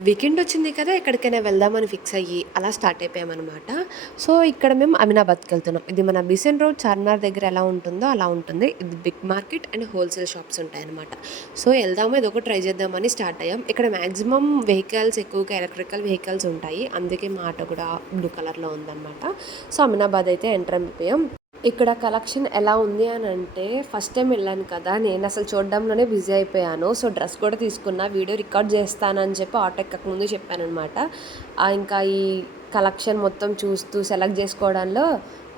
Weekend వచ్చింది కదా! ఎక్కడికైనా వెళ్దామని ఫిక్స్ అయ్యి, అలా స్టార్ట్ అయిపోయామనమాట. సో, ఇక్కడ మేము అమినాబాద్‌కెళ్తున్నాం. ఇది మన బీసెంట్ రోడ్ చార్మినార్ దగ్గర ఎలా ఉంటుందో అలా ఉంటుంది. ఇది big market and wholesale shops ఉంటాయనమాట. సో, ఎళ్దాము ఇదొకటి ట్రై చేద్దామని స్టార్ట్ అయ్యాం. ఇక్కడ మాక్సిమం వెహికల్స్ ఎక్కువగా ఎలక్ట్రికల్ వెహికల్స్ ఉంటాయి. అందుకే మా ఆటో కూడా బ్లూ కలర్‌లో ఉందనమాట. సో, అమినాబాద్ అయితే ఎంటర్ అయిపోయాం. ఇక్కడ కలెక్షన్ ఎలా ఉంది అని అంటే ఫస్ట్ టైం వెళ్ళాను కదా, నేను అసలు చూడడంలోనే బిజీ అయిపోయాను. సో డ్రెస్ కూడా తీసుకున్నా, వీడియో రికార్డ్ చేస్తానని చెప్పి ఆటో ఎక్కక ముందు చెప్పానమాట. ఇంకా ఈ కలెక్షన్ మొత్తం చూస్తూ సెలెక్ట్ చేసుకోవడంలో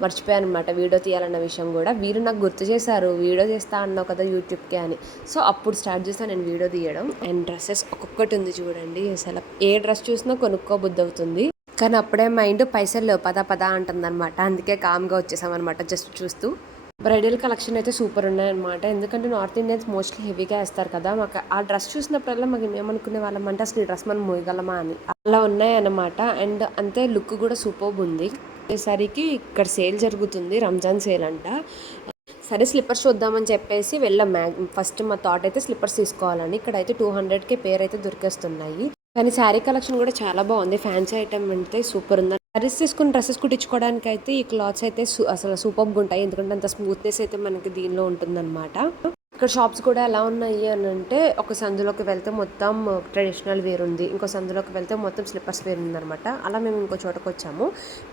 మర్చిపోయాను అనమాట వీడియో తీయాలన్న విషయం కూడా. వీరు నాకు గుర్తు చేశారు, వీడియో చేస్తా అన్నావు కదా యూట్యూబ్కి అని. సో అప్పుడు స్టార్ట్ చేశాను నేను వీడియో తీయడం. అండ్ డ్రెస్సెస్ ఒక్కొక్కటి ఉంది చూడండి, అసలు ఏ డ్రెస్ చూసినా కొనుక్కోబుద్ధి అవుతుంది. కానీ అప్పుడే మైండ్ పైసలు లేవు పదా పదా అంటుందన్నమాట. అందుకే కామ్గా వచ్చేసామన్నమాట జస్ట్ చూస్తూ. బ్రైడల్ కలెక్షన్ అయితే సూపర్ ఉన్నాయన్నమాట. ఎందుకంటే నార్త్ ఇండియన్స్ మోస్ట్లీ హెవీగా వేస్తారు కదా, మాకు ఆ డ్రెస్ చూసినప్పుడల్లా మాకు ఏమనుకునే వాళ్ళం అంటే అసలు ఈ డ్రెస్ మనం మోయగలమా అని అలా ఉన్నాయన్నమాట. అండ్ అంతే లుక్ కూడా సూపర్బ్ ఉంది. వచ్చేసరికి ఇక్కడ సేల్ జరుగుతుంది, రంజాన్ సేల్ అంట. సరే స్లిప్పర్స్ చూద్దామని చెప్పేసి వెళ్ళాం. ఫస్ట్ మా థాట్ అయితే స్లిప్పర్స్ తీసుకోవాలని. ఇక్కడైతే 200కి పేర్ అయితే దొరికేస్తున్నాయి. కానీ శారీ కలెక్షన్ కూడా చాలా బాగుంది, ఫ్యాన్సీ ఐటమ్ అంటే సూపర్ ఉంది. శారీస్ తీసుకుని డ్రెస్సెస్ కుట్టించుకోవడానికి అయితే ఈ క్లాత్స్ అయితే అసలు సూపర్గా ఉంటాయి. ఎందుకంటే అంత స్మూత్నెస్ అయితే మనకి దీనిలో ఉంటుందన్నమాట. ఇక్కడ షాప్స్ కూడా ఎలా ఉన్నాయి అని అంటే, ఒక సందులోకి వెళ్తే మొత్తం ట్రెడిషనల్ వేర్ ఉంది, ఇంకో సందులోకి వెళ్తే మొత్తం స్లిప్పర్స్ వేర్ ఉందన్నమాట. అలా మేము ఇంకో చోటకు వచ్చాము.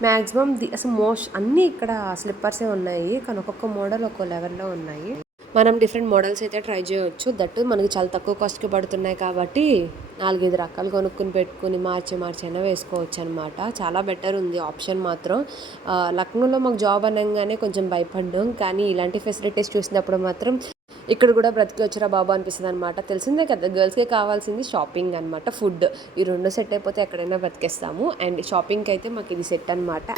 మ్యాక్సిమం అసలు అన్నీ ఇక్కడ స్లిప్పర్సే ఉన్నాయి, కానీ ఒక్కొక్క మోడల్ ఒక్కో లెవెల్లో ఉన్నాయి. మనం డిఫరెంట్ మోడల్స్ అయితే ట్రై చేయవచ్చు. దట్టు మనకి చాలా తక్కువ కాస్ట్కి పడుతున్నాయి కాబట్టి 4-5 రకాలు కొనుక్కుని పెట్టుకుని మార్చి అయినా వేసుకోవచ్చు అనమాట. చాలా బెటర్ ఉంది ఆప్షన్ మాత్రం. లక్నోలో మాకు జాబ్ అనగానే కొంచెం భయపడ్డాం, కానీ ఇలాంటి ఫెసిలిటీస్ చూసినప్పుడు మాత్రం ఇక్కడ కూడా బ్రతికి వచ్చిరా బాబు అనిపిస్తుంది అనమాట. తెలిసిందే కదా, గర్ల్స్కే కావాల్సింది షాపింగ్ అనమాట, ఫుడ్. ఈ రెండు సెట్ అయిపోతే ఎక్కడైనా బ్రతికేస్తాము. అండ్ షాపింగ్కి అయితే మాకు ఇది సెట్ అనమాట.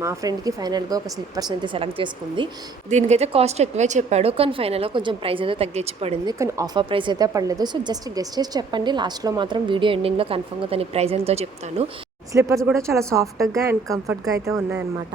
మా ఫ్రెండ్కి ఫైనల్గా ఒక స్లిప్పర్స్ అయితే సెలెక్ట్ చేసుకుంది. దీనికైతే కాస్ట్ ఎక్కువే చెప్పాడు, కానీ ఫైనల్గా కొంచెం ప్రైస్ అయితే తగ్గించి పడింది. కానీ ఆఫర్ ప్రైస్ అయితే పడలేదు. సో జస్ట్ గెస్ట్ చేసి చెప్పండి, లాస్ట్లో మాత్రం వీడియో ఎండింగ్లో కన్ఫర్మ్గా దాని ప్రైస్ ఎంతో చెప్తాను. స్లిప్పర్స్ కూడా చాలా సాఫ్ట్గా అండ్ కంఫర్ట్గా అయితే ఉన్నాయన్నమాట.